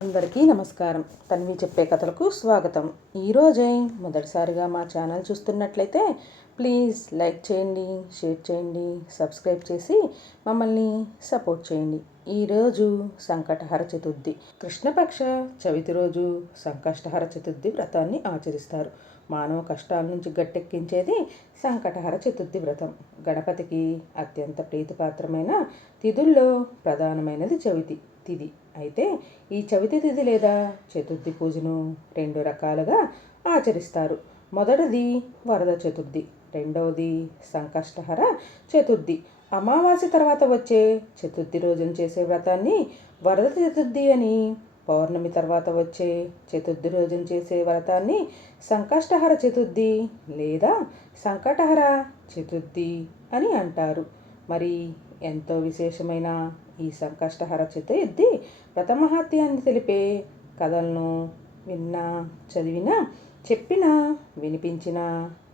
అందరికీ నమస్కారం. తన్వి చెప్పే కథలకు స్వాగతం. ఈరోజే మొదటిసారిగా మా ఛానల్ చూస్తున్నట్లయితే ప్లీజ్ లైక్ చేయండి, షేర్ చేయండి, సబ్స్క్రైబ్ చేసి మమ్మల్ని సపోర్ట్ చేయండి. ఈరోజు సంకటహర చతుర్థి, కృష్ణపక్ష చవితి రోజు సంకష్టహర చతుర్థి వ్రతాన్ని ఆచరిస్తారు. మానవ కష్టాల నుంచి గట్టెక్కించేది సంకటహర చతుర్థి వ్రతం. గణపతికి అత్యంత ప్రీతిపాత్రమైన తిథుల్లో ప్రధానమైనది చవితి తిథి. అయితే ఈ చవితి తిథి లేదా చతుర్థి పూజను రెండు రకాలుగా ఆచరిస్తారు. మొదటిది వరద చతుర్థి, రెండవది సంకష్టహర చతుర్థి. అమావాస్య తర్వాత వచ్చే చతుర్థి రోజున చేసే వ్రతాన్ని వరద చతుర్థి అని, పౌర్ణమి తర్వాత వచ్చే చతుర్థి రోజున చేసే వ్రతాన్ని సంకష్టహర చతుర్థి లేదా సంకటహర చతుర్థి అని అంటారు. మరి ఎంతో విశేషమైన ఈ సంకష్టహర చతుర్థి వ్రతమహాత్యాన్ని తెలిపే కథలను విన్నా, చదివినా, చెప్పినా, వినిపించిన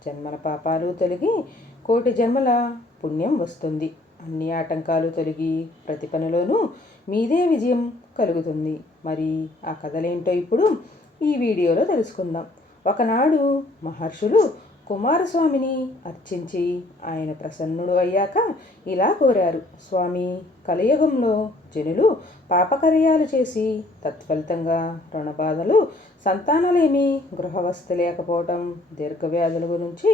జన్మల పాపాలు తొలగి కోటి జన్మల పుణ్యం వస్తుంది. అన్ని ఆటంకాలు తొలగి ప్రతి పనిలోనూ మీదే విజయం కలుగుతుంది. మరి ఆ కథలేంటో ఇప్పుడు ఈ వీడియోలో తెలుసుకుందాం. ఒకనాడు మహర్షులు కుమారస్వామిని అర్చించి ఆయన ప్రసన్నుడు అయ్యాక ఇలా కోరారు: స్వామి, కలియుగంలో జనులు పాపకార్యాలు చేసి తత్ఫలితంగా రుణబాధలు, సంతానలేమి, గృహవస్థ లేకపోవడం, దీర్ఘవ్యాధుల గురించి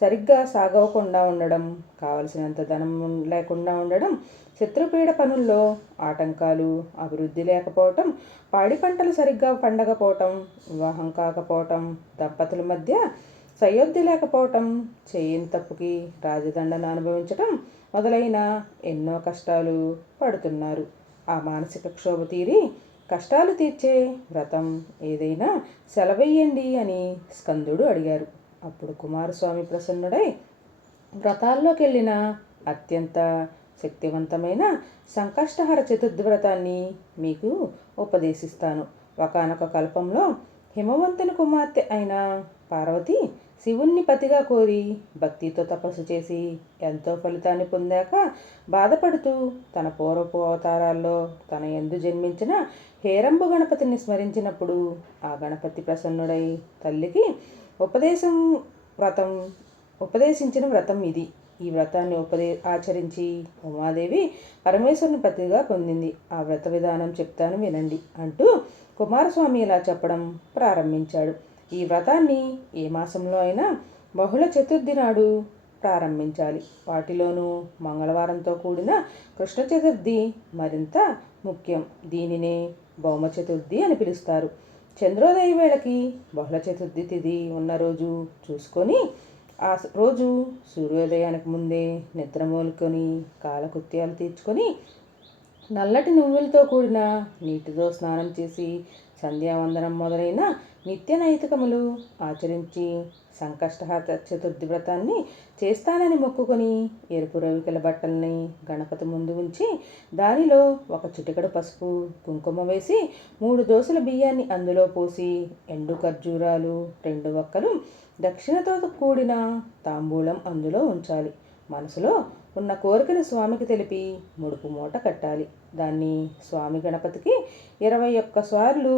సరిగ్గా సాగవకుండా ఉండడం, కావలసినంత ధనం లేకుండా ఉండడం, శత్రుపీడ పనుల్లో ఆటంకాలు, అభివృద్ధి లేకపోవటం, పాడి పంటలు సరిగ్గా పండకపోవటం, వివాహం కాకపోవటం, దంపతుల మధ్య సయోధ్య లేకపోవటం, చేయని తప్పుకి రాజదండను అనుభవించటం మొదలైన ఎన్నో కష్టాలు పడుతున్నారు. ఆ మానసిక క్షోభ తీరి కష్టాలు తీర్చే వ్రతం ఏదైనా సెలవెయ్యండి అని స్కందుడు అడిగారు. అప్పుడు కుమారస్వామి ప్రసన్నుడై, వ్రతాల్లోకి వెళ్ళిన అత్యంత శక్తివంతమైన సంకష్టహర చతుర్థి వ్రతాన్ని మీకు ఉపదేశిస్తాను. ఒకానొక కల్పంలో హిమవంతుని కుమార్తె అయిన పార్వతి శివుణ్ణి పతిగా కోరి భక్తితో తపస్సు చేసి ఎంతో ఫలితాన్ని పొందాక బాధపడుతూ తన పూర్వపు అవతారాల్లో తన యందు జన్మించిన హేరంబు గణపతిని స్మరించినప్పుడు ఆ గణపతి ప్రసన్నుడై తల్లికి ఉపదేశించిన వ్రతం ఇది. ఈ వ్రతాన్ని ఆచరించి ఉమాదేవి పరమేశ్వరుని పతిగా పొందింది. ఆ వ్రత విధానం చెప్తాను వినండి అంటూ కుమారస్వామి ఇలా చెప్పడం ప్రారంభించాడు. ఈ వ్రతాన్ని ఏ మాసంలో అయినా బహుళ చతుర్థి నాడు ప్రారంభించాలి. వాటిలోనూ మంగళవారంతో కూడిన కృష్ణ చతుర్థి మరింత ముఖ్యం. దీనినే భౌమ చతుర్థి అని పిలుస్తారు. చంద్రోదయ వేళకి బహుళ చతుర్థి తిథి ఉన్న రోజు చూసుకొని ఆ రోజు సూర్యోదయానికి ముందే నిద్ర మేలుకొని కాలకృత్యాలు తీర్చుకొని నల్లటి నువ్వులతో కూడిన నీటితో స్నానం చేసి సంధ్యావందనం మొదలైన నిత్య నైతికములు ఆచరించి సంకష్టహర చతుర్థి వ్రతాన్ని చేస్తానని మొక్కుకొని ఎరుపు రవికల బట్టల్ని గణపతి ముందు ఉంచి దానిలో ఒక చిటికెడు పసుపు, కుంకుమ వేసి 3 దోసెల బియ్యాన్ని అందులో పోసి ఎండు ఖర్జూరాలు 2 వక్కలు, దక్షిణతో కూడిన తాంబూలం అందులో ఉంచాలి. మనసులో ఉన్న కోరికను స్వామికి తెలిపి ముడుపు మూట కట్టాలి. దాన్ని స్వామి గణపతికి 21 సార్లు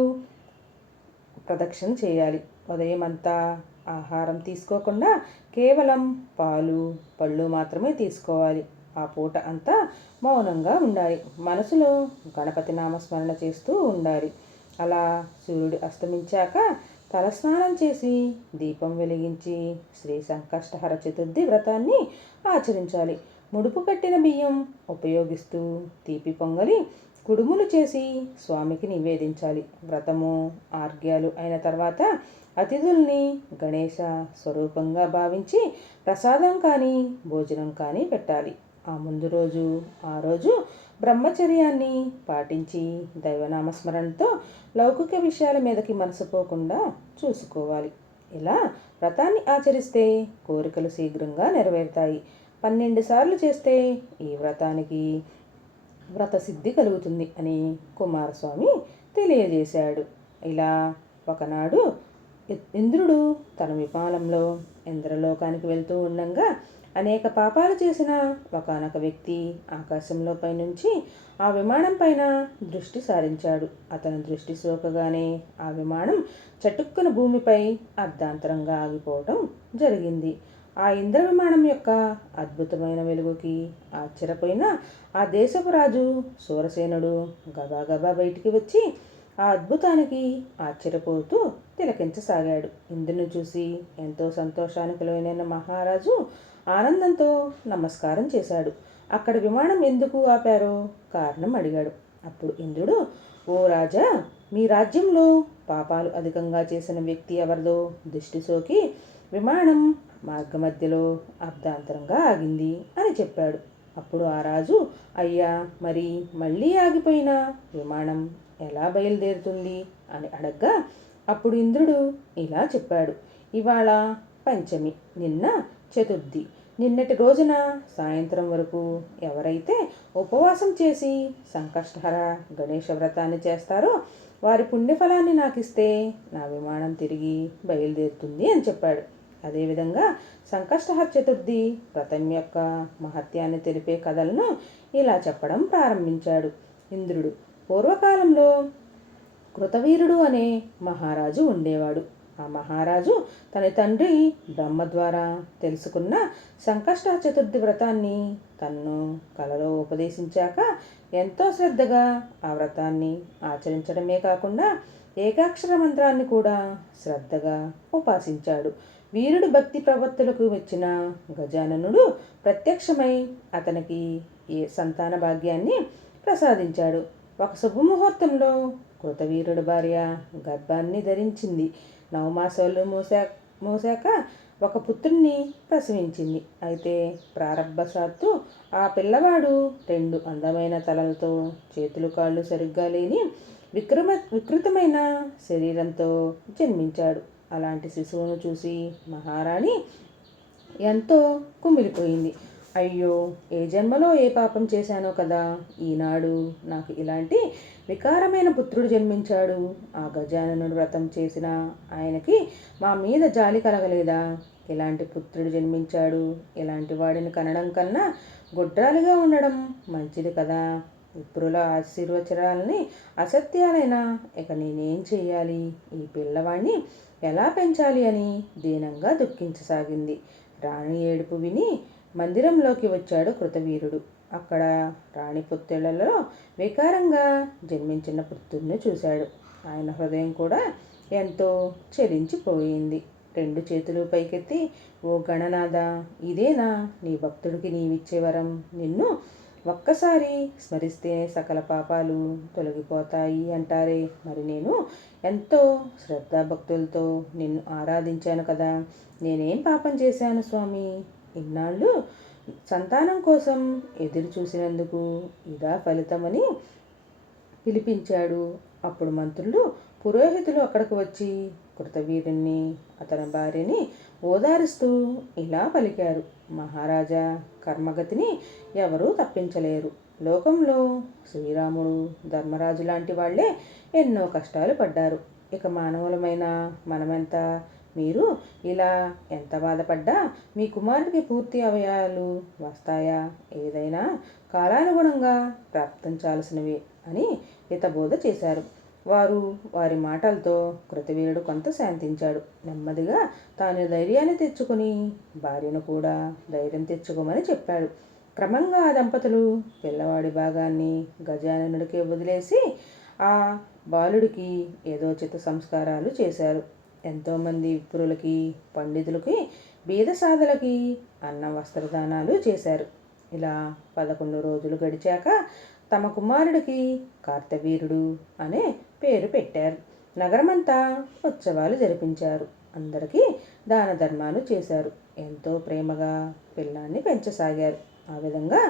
ప్రదక్షిణ చేయాలి. ఉదయం అంతా ఆహారం తీసుకోకుండా కేవలం పాలు, పళ్ళు మాత్రమే తీసుకోవాలి. ఆ పూట అంతా మౌనంగా ఉండాలి. మనసులో గణపతి నామస్మరణ చేస్తూ ఉండాలి. అలా సూర్యుడు అస్తమించాక తలస్నానం చేసి దీపం వెలిగించి శ్రీ సంకష్టహర చతుర్థి వ్రతాన్ని ఆచరించాలి. ముడుపు కట్టిన బియ్యం ఉపయోగిస్తూ తీపి పొంగలి, కుడుములు చేసి స్వామికి నివేదించాలి. వ్రతము ఆర్గ్యాలు అయిన తర్వాత అతిథుల్ని గణేశ స్వరూపంగా భావించి ప్రసాదం కానీ భోజనం కానీ పెట్టాలి. ఆ ముందు రోజు ఆ రోజు బ్రహ్మచర్యాన్ని పాటించి దైవనామస్మరణతో లౌకిక విషయాల మీదకి మనసు పోకుండా చూసుకోవాలి. ఇలా వ్రతాన్ని ఆచరిస్తే కోరికలు శీఘ్రంగా నెరవేరుతాయి. 12 సార్లు చేస్తే ఈ వ్రతానికి వ్రత సిద్ధి కలుగుతుంది అని కుమారస్వామి తెలియజేశాడు. ఇలా ఒకనాడు ఇంద్రుడు తన విమానంలో ఇంద్రలోకానికి వెళ్తూ ఉండగా అనేక పాపాలు చేసిన ఒకానొక వ్యక్తి ఆకాశంలో పైనుంచి ఆ విమానం పైన దృష్టి సారించాడు. అతని దృష్టి సోకగానే ఆ విమానం చటుక్కున భూమిపై అర్ధాంతరంగా ఆగిపోవటం జరిగింది. ఆ ఇంద్ర విమానం యొక్క అద్భుతమైన వెలుగుకి ఆశ్చర్యపోయిన ఆ దేశపు రాజు సూరసేనుడు గబాగబా బయటికి వచ్చి ఆ అద్భుతానికి ఆశ్చర్యపోతూ తిలకించసాగాడు. ఇంద్రుని చూసి ఎంతో సంతోషానికి లోనైన మహారాజు ఆనందంతో నమస్కారం చేశాడు. అక్కడ విమానం ఎందుకు ఆపారో కారణం అడిగాడు. అప్పుడు ఇంద్రుడు, ఓ రాజా, మీ రాజ్యంలో పాపాలు అధికంగా చేసిన వ్యక్తి ఎవరిదో దృష్టి సోకి విమానం మార్గమధ్యలో అర్ధాంతరంగా ఆగింది అని చెప్పాడు. అప్పుడు ఆ రాజు, అయ్యా, మరి మళ్ళీ ఆగిపోయిన విమానం ఎలా బయలుదేరుతుంది అని అడగ్గా అప్పుడు ఇంద్రుడు ఇలా చెప్పాడు. ఇవాళ పంచమి, నిన్న చతుర్థి. నిన్నటి రోజున సాయంత్రం వరకు ఎవరైతే ఉపవాసం చేసి సంకష్టహర గణేష వ్రతాన్ని చేస్తారో వారి పుణ్యఫలాన్ని నాకు ఇస్తే నా విమానం తిరిగి బయలుదేరుతుంది అని చెప్పాడు. అదేవిధంగా సంకష్టహర చతుర్థి వ్రతం యొక్క మహత్యాన్ని తెలిపే కథలను ఇలా చెప్పడం ప్రారంభించాడు ఇంద్రుడు. పూర్వకాలంలో కృతవీరుడు అనే మహారాజు ఉండేవాడు. ఆ మహారాజు తన తండ్రి బ్రహ్మ ద్వారా తెలుసుకున్న సంకష్ట చతుర్థి వ్రతాన్ని తన్ను కలలో ఉపదేశించాక ఎంతో శ్రద్ధగా ఆ వ్రతాన్ని ఆచరించడమే కాకుండా ఏకాక్షర మంత్రాన్ని కూడా శ్రద్ధగా ఉపాసించాడు. వీరుడు భక్తి ప్రవృత్తులకు వచ్చిన గజాననుడు ప్రత్యక్షమై అతనికి ఏ సంతాన భాగ్యాన్ని ప్రసాదించాడు. ఒక శుభముహూర్తంలో కృతవీరుడు భార్య గర్భాన్ని ధరించింది. 9 మాసాలు మోసాక ఒక పుత్రుణ్ణి ప్రసవించింది. అయితే ప్రారబ్ధవశాత్తు ఆ పిల్లవాడు 2 అందమైన తలలతో, చేతులు కాళ్ళు సరిగ్గా లేని వికృతమైన శరీరంతో జన్మించాడు. అలాంటి శిశువును చూసి మహారాణి ఎంతో కుమిలిపోయింది. అయ్యో, ఏ జన్మలో ఏ పాపం చేశానో కదా, ఈనాడు నాకు ఇలాంటి వికారమైన పుత్రుడు జన్మించాడు. ఆ గజాననుడు వ్రతం చేసిన ఆయనకి మా మీద జాలి కలగలేదా? ఇలాంటి పుత్రుడు జన్మించాడు. ఇలాంటి వాడిని కనడం కన్నా గుడ్రాలుగా ఉండడం మంచిది కదా. విప్రుల ఆశీర్వచనాలని అసత్యాలైనా ఇక నేనేం చెయ్యాలి? ఈ పిల్లవాడిని ఎలా పెంచాలి అని దీనంగా దుఃఖించసాగింది. రాణి ఏడుపు విని మందిరంలోకి వచ్చాడు కృతవీరుడు. అక్కడ రాణి పుత్రులలో వికారంగా జన్మించిన పుత్రుడిని చూశాడు. ఆయన హృదయం కూడా ఎంతో చెలించిపోయింది. 2 చేతులు పైకెత్తి, ఓ గణనాథ, ఇదేనా నీ భక్తుడికి నీవిచ్చే వరం? నిన్ను ఒక్కసారి స్మరిస్తే సకల పాపాలు తొలగిపోతాయి అంటారే, మరి నేను ఎంతో శ్రద్ధాభక్తులతో నిన్ను ఆరాధించాను కదా, నేనేం పాపం చేశాను స్వామి? ఇన్నాళ్ళు సంతానం కోసం ఎదురు చూసినందుకు ఇదా ఫలితమని పిలిపించాడు. అప్పుడు మంత్రులు, పురోహితులు అక్కడికి వచ్చి కృతవీరుణ్ణి, అతని భార్యని ఓదారుస్తూ ఇలా పలికారు. మహారాజా, కర్మగతిని ఎవరూ తప్పించలేరు. లోకంలో శ్రీరాముడు, ధర్మరాజు లాంటి వాళ్లే ఎన్నో కష్టాలు పడ్డారు. ఇక మానవులమైన మనమెంత? మీరు ఇలా ఎంత బాధపడ్డా మీ కుమారుడికి పూర్తి అవయవాలు వస్తాయా? ఏదైనా కాలానుగుణంగా ప్రాప్తించాల్సినవి అని హితబోధ చేశారు. వారి మాటలతో కృతవీరుడు కొంత శాంతించాడు. నెమ్మదిగా తాను ధైర్యాన్ని తెచ్చుకుని భార్యను కూడా ధైర్యం తెచ్చుకోమని చెప్పాడు. క్రమంగా ఆ దంపతులు పిల్లవాడి భాగాన్ని గజాననుడికి వదిలేసి ఆ బాలుడికి ఏదోచిత సంస్కారాలు చేశారు. ఎంతోమంది విప్రులకి, పండితులకి, బీదసాదులకి అన్న వస్త్రదానాలు చేశారు. ఇలా 11 రోజులు గడిచాక తమ కుమారుడికి కార్తవీర్యుడు అనే పేరు పెట్టారు. నగరమంతా ఉత్సవాలు జరిపించారు. అందరికీ దాన ధర్మాలు చేశారు. ఎంతో ప్రేమగా పిల్లాన్ని పెంచసాగారు. ఆ విధంగా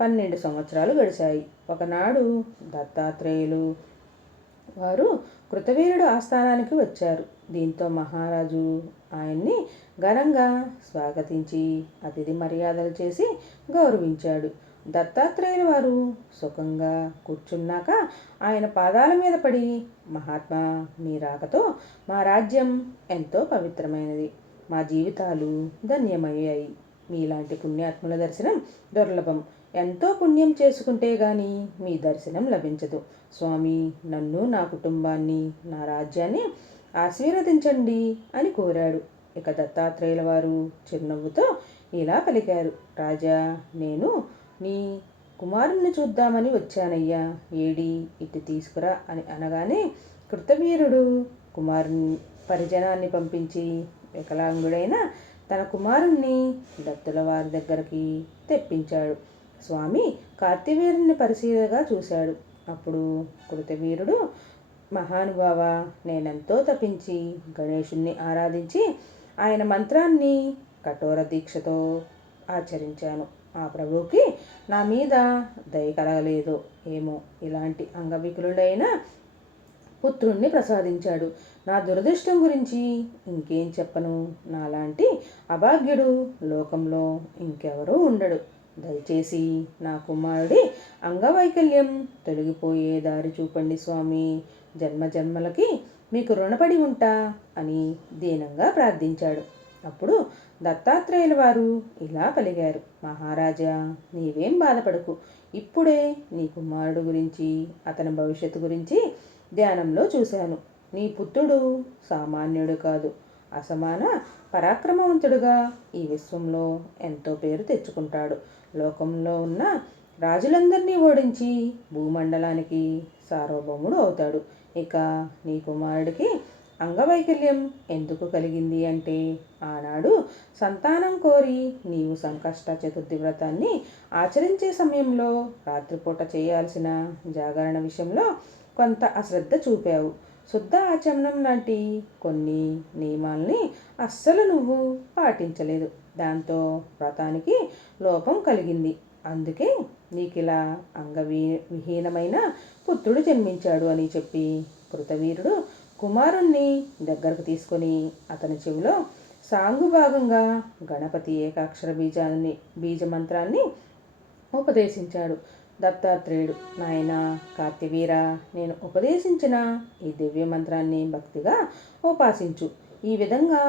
12 సంవత్సరాలు గడిచాయి. ఒకనాడు దత్తాత్రేయులు వారు కృతవీరుడు ఆస్థానానికి వచ్చారు. దీంతో మహారాజు ఆయన్ని ఘనంగా స్వాగతించి అతిథి మర్యాదలు చేసి గౌరవించాడు. దత్తాత్రేయుల వారు సుఖంగా కూర్చున్నాక ఆయన పాదాల మీద పడి, మహాత్మా, మీ రాకతో మా రాజ్యం ఎంతో పవిత్రమైనది. మా జీవితాలు ధన్యమయ్యాయి. మీలాంటి పుణ్యాత్ముల దర్శనం దుర్లభం. ఎంతో పుణ్యం చేసుకుంటే గాని మీ దర్శనం లభించదు. స్వామి, నన్ను, నా కుటుంబాన్ని, నా రాజ్యాన్ని ఆశీర్వదించండి అని కోరాడు. ఇక దత్తాత్రేయుల వారు చిరునవ్వుతో ఇలా పలికారు. రాజా, నేను నీ కుమారుణ్ణి చూద్దామని వచ్చానయ్యా. ఏడి, ఇటు తీసుకురా అని అనగానే కృతవీరుడు కుమారుని పరిజనాన్ని పంపించి వికలాంగుడైన తన కుమారుణ్ణి దత్తుల వారి దగ్గరికి తెప్పించాడు. స్వామి కార్తవీరుని పరిశీలనగా చూశాడు. అప్పుడు కృతవీరుడు, మహానుభావ, నేనెంతో తపించి గణేశుణ్ణి ఆరాధించి ఆయన మంత్రాన్ని కఠోర దీక్షతో ఆచరించాను. ఆ ప్రభువుకి నా మీద దయ కలగలేదు ఏమో, ఇలాంటి అంగవికలుడైన పుత్రుణ్ణి ప్రసాదించాడు. నా దురదృష్టం గురించి ఇంకేం చెప్పను. నాలాంటి అభాగ్యుడు లోకంలో ఇంకెవరూ ఉండడు. దయచేసి నా కుమారుడి అంగవైకల్యం తొలగిపోయే దారి చూపండి స్వామి. జన్మజన్మలకి మీకు రుణపడి ఉంటా అని దీనంగా ప్రార్థించాడు. అప్పుడు దత్తాత్రేయుల వారు ఇలా పలికారు. మహారాజా, నీవేం బాధపడకు. ఇప్పుడే నీ కుమారుడు గురించి, అతని భవిష్యత్తు గురించి ధ్యానంలో చూశాను. నీ పుత్రుడు సామాన్యుడు కాదు, అసమాన పరాక్రమవంతుడుగా ఈ విశ్వంలో ఎంతో పేరు తెచ్చుకుంటాడు. లోకంలో ఉన్న రాజులందరినీ ఓడించి భూమండలానికి సార్వభౌముడు అవుతాడు. ఇక నీ కుమారుడికి అంగవైకల్యం ఎందుకు కలిగింది అంటే, ఆనాడు సంతానం కోరి నీవు సంకష్ట చతుర్థి వ్రతాన్ని ఆచరించే సమయంలో రాత్రిపూట చేయాల్సిన జాగరణ విషయంలో కొంత అశ్రద్ధ చూపావు. శుద్ధ ఆచమనం లాంటి కొన్ని నియమాల్ని అస్సలు నువ్వు పాటించలేదు. దాంతో వ్రతానికి లోపం కలిగింది. అందుకే నీకిలా విహీనమైన పుత్రుడు జన్మించాడు అని చెప్పి కృతవీరుడు కుమారుణ్ణి దగ్గరకు తీసుకొని అతని చెవిలో సాంగుభాగంగా గణపతి ఏకాక్షర బీజమంత్రాన్ని ఉపదేశించాడు. దత్తాత్రేయుడు, నాయనా కార్తవీర, నేను ఉపదేశించిన ఈ దివ్య మంత్రాన్ని భక్తిగా ఉపాసించు. ఈ విధంగా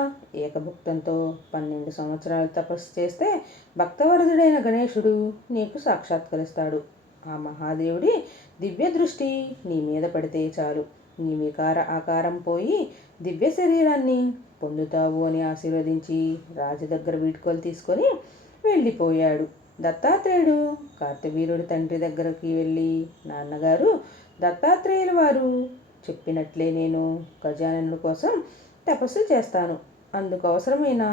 ఏకభుక్తంతో 12 సంవత్సరాలు తపస్సు చేస్తే భక్తవరదుడైన గణేశుడు నీకు సాక్షాత్కరిస్తాడు. ఆ మహాదేవుడి దివ్య దృష్టి నీ మీద పడితే చాలు, నీ వికార ఆకారం పోయి దివ్య శరీరాన్ని పొందుతావు అని ఆశీర్వదించి రాజు దగ్గర వీడ్కోలు తీసుకొని వెళ్ళిపోయాడు. దత్తాత్రేయుడు కార్తవీరుడి తండ్రి దగ్గరికి వెళ్ళి, నాన్నగారు, దత్తాత్రేయుల వారు చెప్పినట్లే నేను గజాననుడి కోసం తపస్సు చేస్తాను. అందుకు అవసరమైన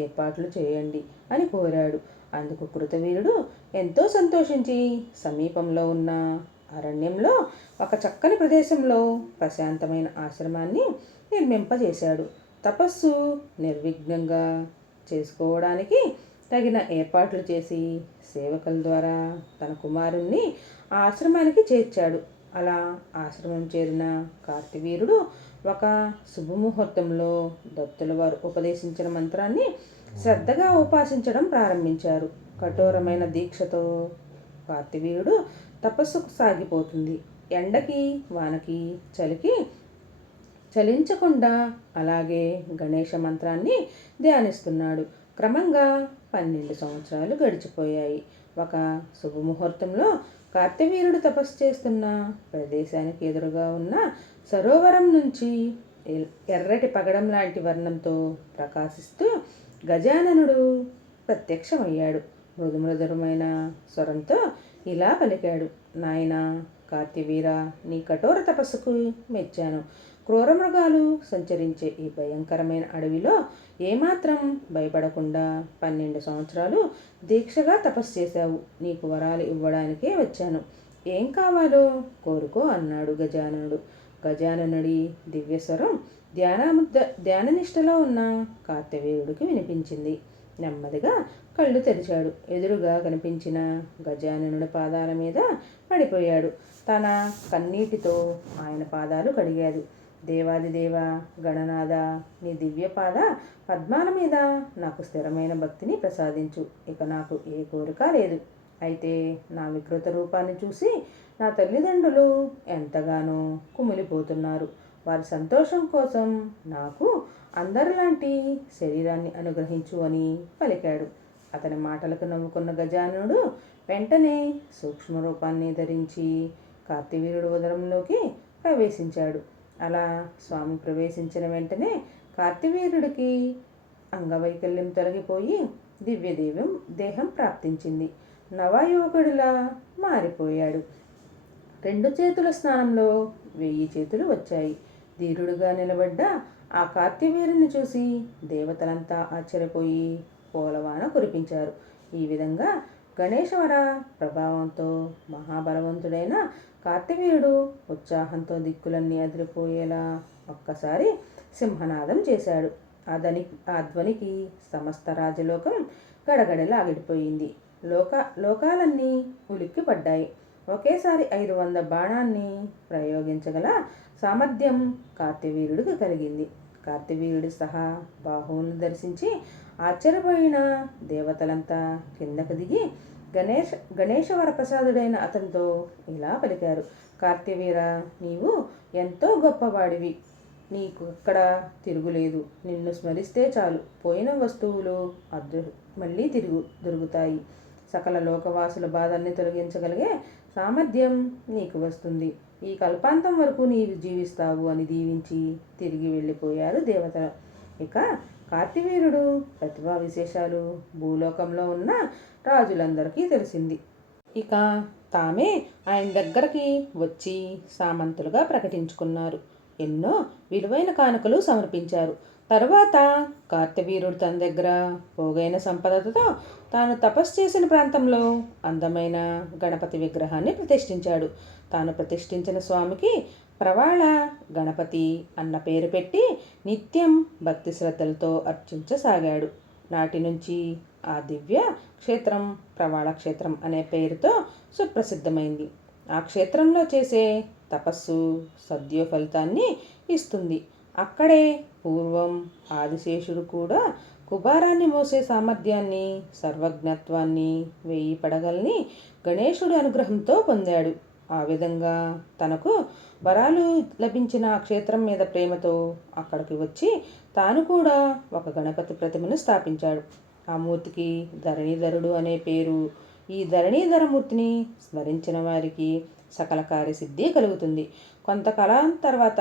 ఏర్పాట్లు చేయండి అని కోరాడు. అందుకు కృతవీరుడు ఎంతో సంతోషించి సమీపంలో ఉన్న అరణ్యంలో ఒక చక్కని ప్రదేశంలో ప్రశాంతమైన ఆశ్రమాన్ని నిర్మింపజేశాడు. తపస్సు నిర్విఘ్నంగా చేసుకోవడానికి తగిన ఏర్పాట్లు చేసి సేవకుల ద్వారా తన కుమారుణ్ణి ఆశ్రమానికి చేర్చాడు. అలా ఆశ్రమం చేరిన కార్తవీరుడు ఒక శుభముహూర్తంలో దత్తుల వారు ఉపదేశించిన మంత్రాన్ని శ్రద్ధగా ఉపాసించడం ప్రారంభించారు. కఠోరమైన దీక్షతో కార్తవీరుడు తపస్సు సాగిపోతుంది. ఎండకి, వానకి, చలికి చలించకుండా అలాగే గణేశ మంత్రాన్ని ధ్యానిస్తున్నాడు. క్రమంగా 12 సంవత్సరాలు గడిచిపోయాయి. ఒక శుభముహూర్తంలో కార్తవీరుడు తపస్సు చేస్తున్న ప్రదేశానికి ఎదురుగా ఉన్న సరోవరం నుంచి ఎర్రటి పగడం లాంటి వర్ణంతో ప్రకాశిస్తూ గజాననుడు ప్రత్యక్షమయ్యాడు. మృదుమృదురమైన స్వరంతో ఇలా పలికాడు. నాయనా కార్తవీర, నీ కఠోర తపస్సుకు మెచ్చాను. క్రూర మృగాలు సంచరించే ఈ భయంకరమైన అడవిలో ఏమాత్రం భయపడకుండా 12 సంవత్సరాలు దీక్షగా తపస్సు చేశావు. నీకు వరాలు ఇవ్వడానికే వచ్చాను. ఏం కావాలో కోరుకో అన్నాడు గజాననుడు. గజాననుడి దివ్యస్వరం ధ్యాననిష్టలో ఉన్న కార్తవీరుడికి వినిపించింది. నెమ్మదిగా కళ్ళు తెరిచాడు. ఎదురుగా కనిపించిన గజాననుడి పాదాల మీద పడిపోయాడు. తన కన్నీటితో ఆయన పాదాలు కడిగాడు. దేవాదిదేవ గణనాథ, నీ దివ్యపాద పద్మాల మీద నాకు స్థిరమైన భక్తిని ప్రసాదించు. ఇక నాకు ఏ కోరిక లేదు. అయితే నా వికృత రూపాన్ని చూసి నా తల్లిదండ్రులు ఎంతగానో కుమిలిపోతున్నారు. వారి సంతోషం కోసం నాకు అందరిలాంటి శరీరాన్ని అనుగ్రహించు అని పలికాడు. అతని మాటలకు నవ్వుకున్న గజాననుడు వెంటనే సూక్ష్మ రూపాన్ని ధరించి కార్తవీర్యుడు ఉదరంలోకి ప్రవేశించాడు. అలా స్వామి ప్రవేశించిన వెంటనే కార్తవీర్యుడికి అంగవైకల్యం తొలగిపోయి దివ్యదేవం దేహం ప్రాప్తించింది. నవయువకుడిలా మారిపోయాడు. 2 చేతుల స్నానంలో 1000 చేతులు వచ్చాయి. ధీరుడుగా నిలబడ్డ ఆ కార్తవీర్యుని చూసి దేవతలంతా ఆశ్చర్యపోయి పూలవాన కురిపించారు. ఈ విధంగా గణేశవర ప్రభావంతో మహాబలవంతుడైన కార్తవీర్యుడు ఉత్సాహంతో దిక్కులన్నీ అదిరిపోయేలా ఒక్కసారి సింహనాదం చేశాడు. ఆ ధ్వనికి సమస్త రాజలోకం గడగడలాగిడిపోయింది. లోకాలన్నీ ఉలిక్కి పడ్డాయి. ఒకేసారి 500 బాణాన్ని ప్రయోగించగల సామర్థ్యం కార్తవీర్యుడికి కలిగింది. కార్తవీర్యుడి సహా బాహువులను దర్శించి ఆశ్చర్యపోయిన దేవతలంతా కిందకు దిగి గణేశ వరప్రసాదుడైన అతనితో ఇలా పలికారు. కార్తవీర, నీవు ఎంతో గొప్పవాడివి. నీకు ఎక్కడ తిరుగులేదు. నిన్ను స్మరిస్తే చాలు పోయిన వస్తువులు మళ్ళీ దొరుకుతాయి. సకల లోకవాసుల బాధల్ని తొలగించగలిగే సామర్థ్యం నీకు వస్తుంది. ఈ కల్పాంతం వరకు నీవు జీవిస్తావు అని దీవించి తిరిగి వెళ్ళిపోయారు దేవతలు. ఇక కార్తవీర్యుడు ప్రతిభా విశేషాలు భూలోకంలో ఉన్న రాజులందరికీ తెలిసింది. ఇక తామే ఆయన దగ్గరికి వచ్చి సామంతులుగా ప్రకటించుకున్నారు. ఎన్నో విలువైన కానుకలు సమర్పించారు. తరువాత కార్తవీర్యుడు తన దగ్గర పోగైన సంపదతో తాను తపస్సు చేసిన ప్రాంతంలో అందమైన గణపతి విగ్రహాన్ని ప్రతిష్ఠించాడు. తాను ప్రతిష్ఠించిన స్వామికి ప్రవాళ గణపతి అన్న పేరు పెట్టి నిత్యం భక్తి శ్రద్ధలతో అర్చించసాగాడు. నాటి నుంచి ఆ దివ్య క్షేత్రం ప్రవాళ క్షేత్రం అనే పేరుతో సుప్రసిద్ధమైంది. ఆ క్షేత్రంలో చేసే తపస్సు సద్య ఫలితాన్ని ఇస్తుంది. అక్కడే పూర్వం ఆదిశేషుడు కూడా కుబారాన్ని మోసే సామర్థ్యాన్ని, సర్వజ్ఞత్వాన్ని, 1000 పడగల్ని గణేశుడి అనుగ్రహంతో పొందాడు. ఆ విధంగా తనకు వరాలు లభించిన ఆ క్షేత్రం మీద ప్రేమతో అక్కడికి వచ్చి తాను కూడా ఒక గణపతి ప్రతిమను స్థాపించాడు. ఆ మూర్తికి ధరణీధరుడు అనే పేరు. ఈ ధరణీధరమూర్తిని స్మరించిన వారికి సకల కార్యసిద్ధి కలుగుతుంది. కొంతకాలం తర్వాత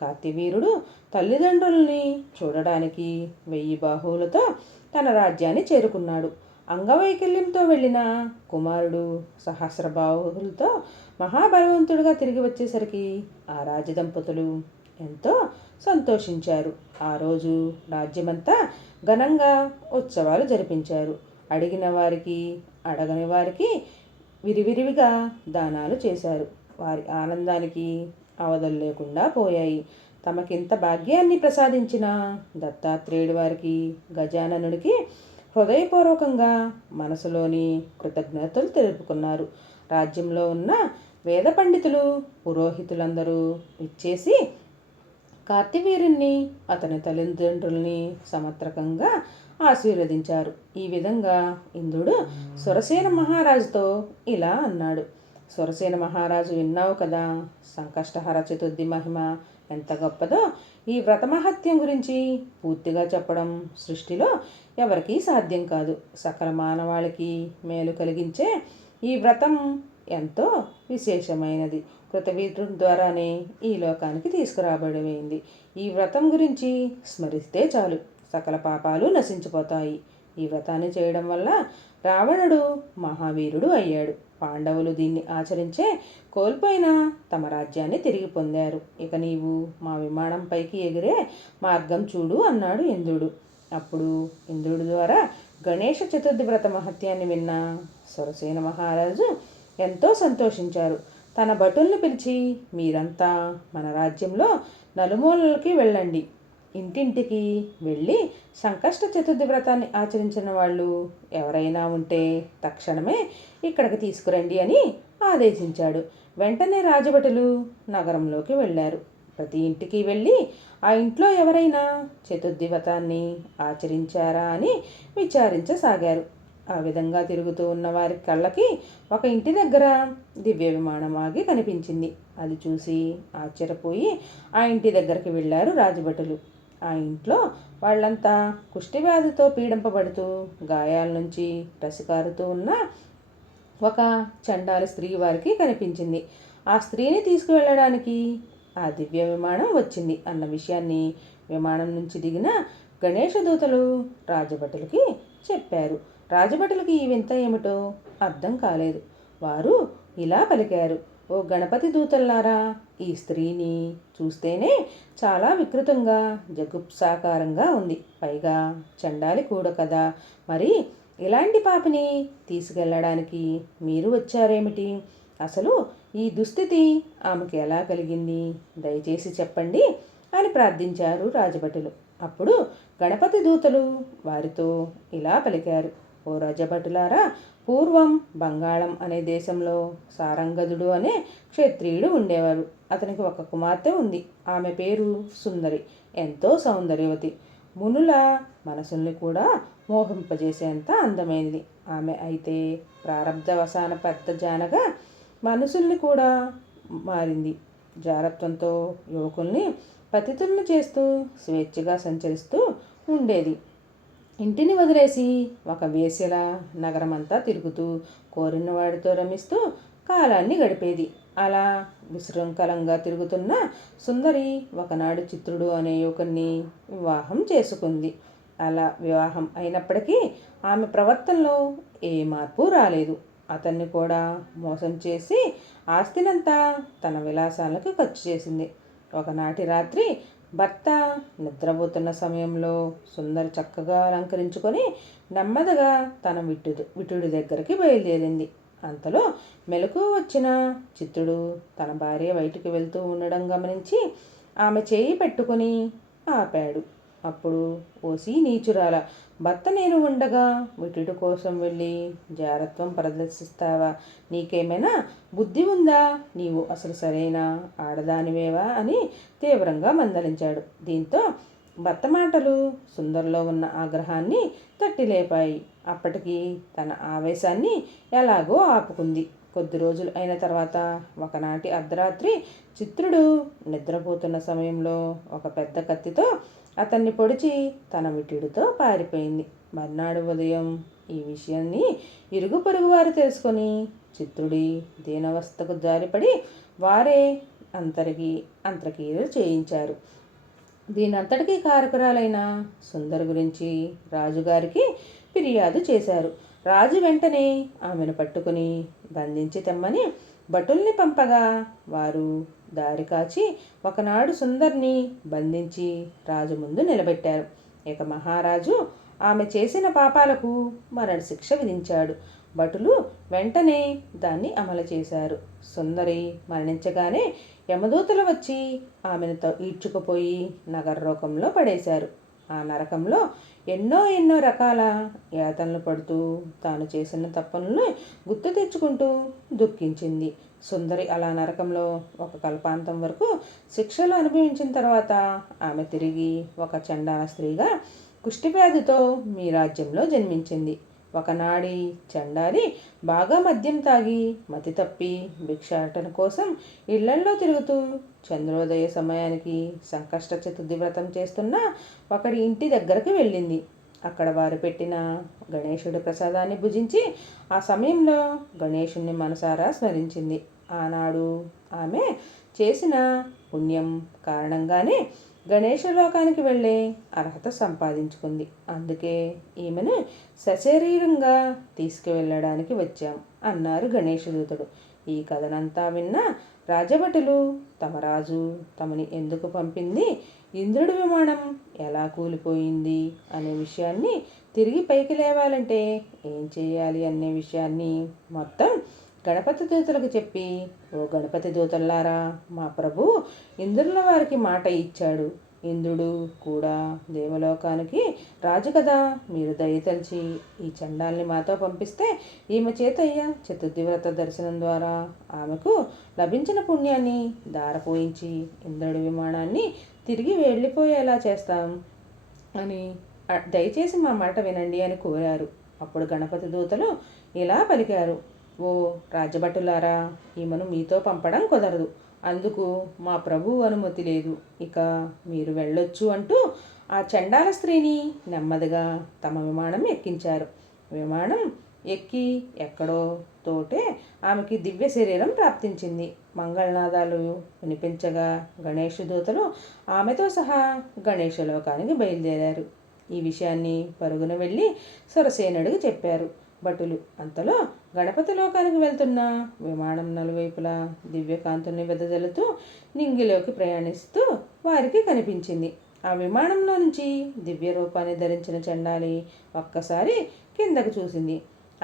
కార్తవీర్యుడు తల్లిదండ్రుల్ని చూడడానికి 1000 బాహువులతో తన రాజ్యాన్ని చేరుకున్నాడు. అంగవైకల్యంతో వెళ్ళిన కుమారుడు సహస్ర బాహువులతో మహాబలవంతుడిగా తిరిగి వచ్చేసరికి ఆ రాజదంపతులు ఎంతో సంతోషించారు. ఆ రోజు రాజ్యమంతా ఘనంగా ఉత్సవాలు జరిపించారు. అడిగిన వారికి అడగని వారికి విరివిరివిగా దానాలు చేశారు. వారి ఆనందానికి అవధులు లేకుండా పోయాయి. తమకింత భాగ్యాన్ని ప్రసాదించిన దత్తాత్రేయుడి వారికి గజాననుడికి హృదయపూర్వకంగా మనసులోని కృతజ్ఞతలు తెలుపుకున్నారు. రాజ్యంలో ఉన్న వేద పండితులు పురోహితులందరూ ఇచ్చేసి కార్తవీర్యుణ్ణి అతని తల్లిదండ్రుల్ని సమత్రకంగా ఆశీర్వదించారు. ఈ విధంగా ఇంద్రుడు సురసేన మహారాజుతో ఇలా అన్నాడు. సురసేన మహారాజు, విన్నావు కదా సంకష్టహర చతుర్థి మహిమ ఎంత గొప్పదో. ఈ వ్రతమహత్యం గురించి పూర్తిగా చెప్పడం సృష్టిలో ఎవరికీ సాధ్యం కాదు. సకల మానవాళికి మేలు కలిగించే ఈ వ్రతం ఎంతో విశేషమైనది. కృతవీర్యుడి ద్వారానే ఈ లోకానికి తీసుకురాబడింది. ఈ వ్రతం గురించి స్మరిస్తే చాలు సకల పాపాలు నశించిపోతాయి. ఈ వ్రతాన్ని చేయడం వల్ల రావణుడు మహావీరుడు అయ్యాడు. పాండవులు దీన్ని ఆచరించే కోల్పోయిన తమ రాజ్యాన్ని తిరిగి పొందారు. ఇక నీవు మా విమానం పైకి ఎగిరే మార్గం చూడు అన్నాడు ఇంద్రుడు. అప్పుడు ఇంద్రుడి ద్వారా గణేష చతుర్థి వ్రత మహత్యాన్ని విన్న సురసేన మహారాజు ఎంతో సంతోషించారు. తన భటుల్ని పిలిచి, మీరంతా మన రాజ్యంలో నలుమూలలకి వెళ్ళండి. ఇంటింటికి వెళ్ళి సంకష్ట చతుర్థి వ్రతాన్ని ఆచరించిన వాళ్ళు ఎవరైనా ఉంటే తక్షణమే ఇక్కడికి తీసుకురండి అని ఆదేశించాడు. వెంటనే రాజభటులు నగరంలోకి వెళ్ళారు. ప్రతి ఇంటికి వెళ్ళి ఆ ఇంట్లో ఎవరైనా చతుర్థి వ్రతాన్ని ఆచరించారా అని విచారించసాగారు. ఆ విధంగా తిరుగుతూ ఉన్న వారి కళ్ళకి ఒక ఇంటి దగ్గర దివ్య విమానం ఆగి కనిపించింది. అది చూసి ఆశ్చర్యపోయి ఆ ఇంటి దగ్గరికి వెళ్ళారు రాజభటులు. ఆ ఇంట్లో వాళ్ళంతా కుష్ఠవ్యాధితో పీడింపబడుతూ గాయాల నుంచి రసికారుతూ ఉన్న ఒక చండాల స్త్రీ వారికి కనిపించింది. ఆ స్త్రీని తీసుకువెళ్ళడానికి ఆ దివ్య విమానం వచ్చింది అన్న విషయాన్ని విమానం నుంచి దిగిన గణేష దూతలు రాజభటులకి చెప్పారు. రాజభటులకి ఈ వింత ఏమిటో అర్థం కాలేదు. వారు ఇలా పలికారు: ఓ గణపతి దూతల్లారా, ఈ స్త్రీని చూస్తేనే చాలా వికృతంగా జగుప్సాకారంగా ఉంది. పైగా చండాలి కూడా కదా. మరి ఇలాంటి పాపని తీసుకెళ్ళడానికి మీరు వచ్చారేమిటి? అసలు ఈ దుస్థితి ఆమెకి ఎలా కలిగింది? దయచేసి చెప్పండి అని ప్రార్థించారు రాజభటులు. అప్పుడు గణపతి దూతలు వారితో ఇలా పలికారు: ఓ రాజభటులారా, పూర్వం బంగాళం అనే దేశంలో సారంగధుడు అనే క్షత్రియుడు ఉండేవారు. అతనికి ఒక కుమార్తె ఉంది. ఆమె పేరు సుందరి. ఎంతో సౌందర్యవతి, మునుల మనసుల్ని కూడా మోహింపజేసేంత అందమైనది. ఆమె అయితే ప్రారబ్ధవసాన పెద్ద జానగా మనసుల్ని కూడా మారింది. జారత్వంతో యువకుల్ని పతితుల్ని చేస్తూ స్వేచ్ఛగా సంచరిస్తూ ఉండేది. ఇంటిని వదిలేసి ఒక వేశ్యల నగరమంతా తిరుగుతూ కోరిన వాడితో రమిస్తూ కాలాన్ని గడిపేది. అలా విశృంఖలంగా తిరుగుతున్న సుందరి ఒకనాడు చిత్రుడు అనే యువకుని వివాహం చేసుకుంది. అలా వివాహం అయినప్పటికీ ఆమె ప్రవర్తనలో ఏ మార్పు రాలేదు. అతన్ని కూడా మోసం చేసి ఆస్తినంతా తన విలాసాలకు ఖర్చు చేసింది. ఒకనాటి రాత్రి భర్త నిద్రపోతున్న సమయంలో సుందరి చక్కగా అలంకరించుకొని నెమ్మదిగా తన విటుడి దగ్గరికి బయలుదేరింది. అంతలో మెలకువ వచ్చిన చిత్తుడు తన భార్య బయటికి వెళ్తూ ఉండడం గమనించి ఆమె చేయి పెట్టుకొని ఆపాడు. అప్పుడు, ఓసి నీచురాల, భర్త నేను ఉండగా విటుడు కోసం వెళ్ళి జారత్వం ప్రదర్శిస్తావా? నీకేమైనా బుద్ధి ఉందా? నీవు అసలు సరైన ఆడదానివేవా అని తీవ్రంగా మందలించాడు. దీంతో భర్త మాటలు సుందరిలో ఉన్న ఆగ్రహాన్ని తట్టిలేపాయి. అప్పటికి తన ఆవేశాన్ని ఎలాగో ఆపుకుంది. కొద్ది రోజులు అయిన తర్వాత ఒకనాటి అర్ధరాత్రి చిత్రుడు నిద్రపోతున్న సమయంలో ఒక పెద్ద కత్తితో అతన్ని పొడిచి తన విటుడితో పారిపోయింది. మర్నాడు ఉదయం ఈ విషయాన్ని ఇరుగు పొరుగు వారు తెలుసుకొని చిత్రుడి దీనవస్థకు జారిపడి వారే అంతర్క్రియలు చేయించారు. దీనంతటికీ కారకురాలైన సుందరి గురించి రాజుగారికి ఫిర్యాదు చేశారు. రాజు వెంటనే ఆమెను పట్టుకుని బంధించి తెమ్మని భటుల్ని పంపగా వారు దారి కాచి ఒకనాడు సుందర్ని బంధించి రాజు ముందు నిలబెట్టారు. ఇక మహారాజు ఆమె చేసిన పాపాలకు మరణశిక్ష విధించాడు. భటులు వెంటనే దాన్ని అమలు చేశారు. సుందరి మరణించగానే యమదూతలు వచ్చి ఆమెను ఈడ్చుకుపోయి నగరలోకంలో పడేశారు. ఆ నరకంలో ఎన్నో రకాల యాతనలు పడుతూ తాను చేసిన తప్పులను గుర్తు తెచ్చుకుంటూ దుఃఖించింది. సుందరి అలా నరకంలో ఒక కల్పాంతం వరకు శిక్షలు అనుభవించిన తర్వాత ఆమె తిరిగి ఒక చండాల స్త్రీగా కుష్ఠవ్యాధితో మీ రాజ్యంలో జన్మించింది. ఒకనాడి చండాలి బాగా మద్యం తాగి మతి తప్పి భిక్షాటన కోసం ఇళ్లల్లో తిరుగుతూ చంద్రోదయ సమయానికి సంకష్ట చతుర్థి వ్రతం చేస్తున్న ఒకడి ఇంటి దగ్గరకు వెళ్ళింది. అక్కడ వారు పెట్టిన గణేశుడి ప్రసాదాన్ని భుజించి ఆ సమయంలో గణేశుణ్ణి మనసారా స్మరించింది. ఆనాడు ఆమె చేసిన పుణ్యం కారణంగానే గణేశలోకానికి వెళ్ళే అర్హత సంపాదించుకుంది. అందుకే ఈమెను సశరీరంగా తీసుకువెళ్ళడానికి వచ్చాం అన్నారు గణేశదూతుడు. ఈ కథనంతా విన్న రాజభటులు తమ రాజు తమని ఎందుకు పంపింది, ఇంద్రుడి విమానం ఎలా కూలిపోయింది అనే విషయాన్ని, తిరిగి పైకి లేవాలంటే ఏం చేయాలి అనే విషయాన్ని మొత్తం గణపతి దూతలకు చెప్పి, ఓ గణపతి దూతల్లారా, మా ప్రభు ఇంద్రుల వారికి మాట ఇచ్చాడు. ఇంద్రుడు కూడా దేవలోకానికి రాజు కదా. మీరు దయతలిచి ఈ చండాల్ని మాతో పంపిస్తే ఈమె చేతయ్య చతుర్థి వ్రత దర్శనం ద్వారా ఆమెకు లభించిన పుణ్యాన్ని దారపోయించి ఇంద్రుడి విమానాన్ని తిరిగి వెళ్ళిపోయేలా చేస్తాం అని దయచేసి మా మాట వినండి అని కోరారు. అప్పుడు గణపతి దూతలు ఇలా పలికారు: ఓ రాజభటులారా, ఈమెను మీతో పంపడం కుదరదు. అందుకు మా ప్రభువు అనుమతి లేదు, ఇక మీరు వెళ్ళొచ్చు అంటూ ఆ చండాల స్త్రీని నెమ్మదిగా తమ విమానం ఎక్కించారు. విమానం ఎక్కి ఎక్కడో తోటే ఆమెకి దివ్య శరీరం ప్రాప్తించింది. మంగళనాదాలు వినిపించగా గణేష్ దూతలు ఆమెతో సహా గణేశలోకానికి బయలుదేరారు. ఈ విషయాన్ని పరుగున వెళ్ళి సురసేనుడికి చెప్పారు భటులు. అంతలో గణపతి లోకానికి వెళ్తున్న విమానం నలువైపులా దివ్యకాంతుల్ని వెదజల్లుతూ నింగిలోకి ప్రయాణిస్తూ వారికి కనిపించింది. ఆ విమానంలో నుంచి దివ్య రూపాన్ని ధరించిన చండాలి ఒక్కసారి కిందకు చూసింది.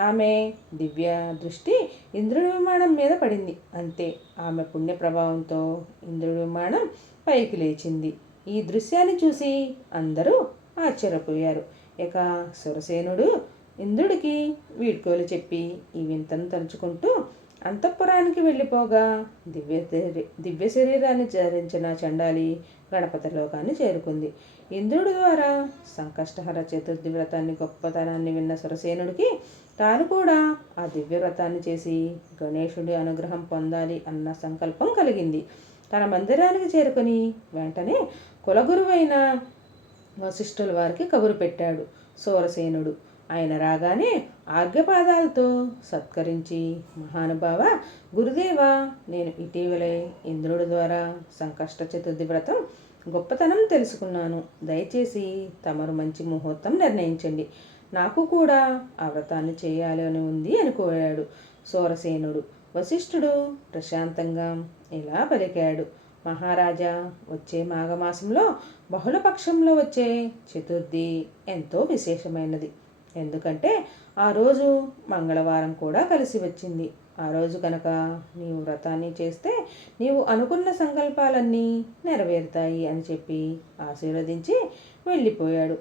ఆమె దివ్య దృష్టి ఇంద్రుడి విమానం మీద పడింది. అంతే, ఆమె పుణ్య ప్రభావంతో ఇంద్రుడి విమానం పైకి లేచింది. ఈ దృశ్యాన్ని చూసి అందరూ ఆశ్చర్యపోయారు. ఇక సురసేనుడు ఇంద్రుడికి వీడ్కోలు చెప్పి ఈ వింతను తలుచుకుంటూ అంతఃపురానికి వెళ్ళిపోగా దివ్య శరీరాన్ని ధరించిన చండాలి గణపతి లోకాన్ని చేరుకుంది. ఇంద్రుడి ద్వారా సంకష్టహర చతుర్థి వ్రతాన్ని గొప్పతనాన్ని విన్న సురసేనుడికి తాను కూడా ఆ దివ్య వ్రతాన్ని చేసి గణేశుడి అనుగ్రహం పొందాలి అన్న సంకల్పం కలిగింది. తన మందిరానికి చేరుకొని వెంటనే కులగురువైన వశిష్ఠుల వారికి కబురు పెట్టాడు సూరసేనుడు. ఆయన రాగానే ఆర్ఘ్యపాదాలతో సత్కరించి, మహానుభావ గురుదేవ, నేను ఇటీవలే ఇంద్రుడి ద్వారా సంకష్ట చతుర్థి వ్రతం గొప్పతనం తెలుసుకున్నాను. దయచేసి తమరు మంచి ముహూర్తం నిర్ణయించండి. నాకు కూడా ఆ వ్రతాన్ని చేయాలి అని ఉంది అని కోరాడు సూరసేనుడు. వశిష్ఠుడు ప్రశాంతంగా ఇలా పలికాడు. మహారాజా, వచ్చే మాఘమాసంలో బహుళపక్షంలో వచ్చే చతుర్థి ఎంతో విశేషమైనది. ఎందుకంటే ఆ రోజు మంగళవారం కూడా కలిసి వచ్చింది. ఆ రోజు కనుక నీవు వ్రతాన్ని చేస్తే నీవు అనుకున్న సంకల్పాలన్నీ నెరవేరుతాయి అని చెప్పి ఆశీర్వదించి వెళ్ళిపోయాడు.